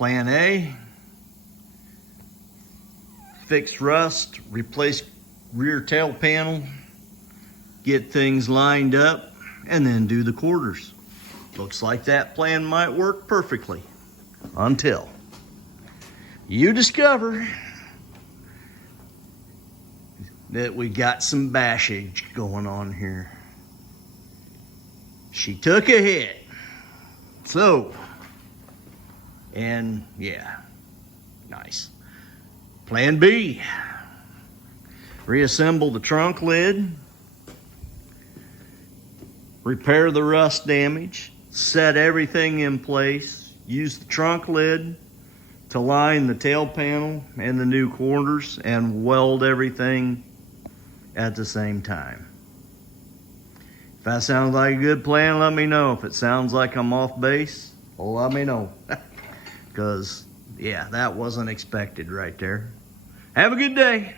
Plan A, fix rust, replace rear tail panel, get things lined up, and then do the quarters. Looks like that plan might work perfectly until you discover that we got some bashage going on here. She took a hit. So, and yeah, nice. Plan B, reassemble the trunk lid, repair the rust damage, set everything in place, use the trunk lid to line the tail panel and the new quarters, and weld everything at the same time. If that sounds like a good plan, let me know. If it sounds like I'm off base, let me know. Because, yeah, that wasn't expected right there. Have a good day.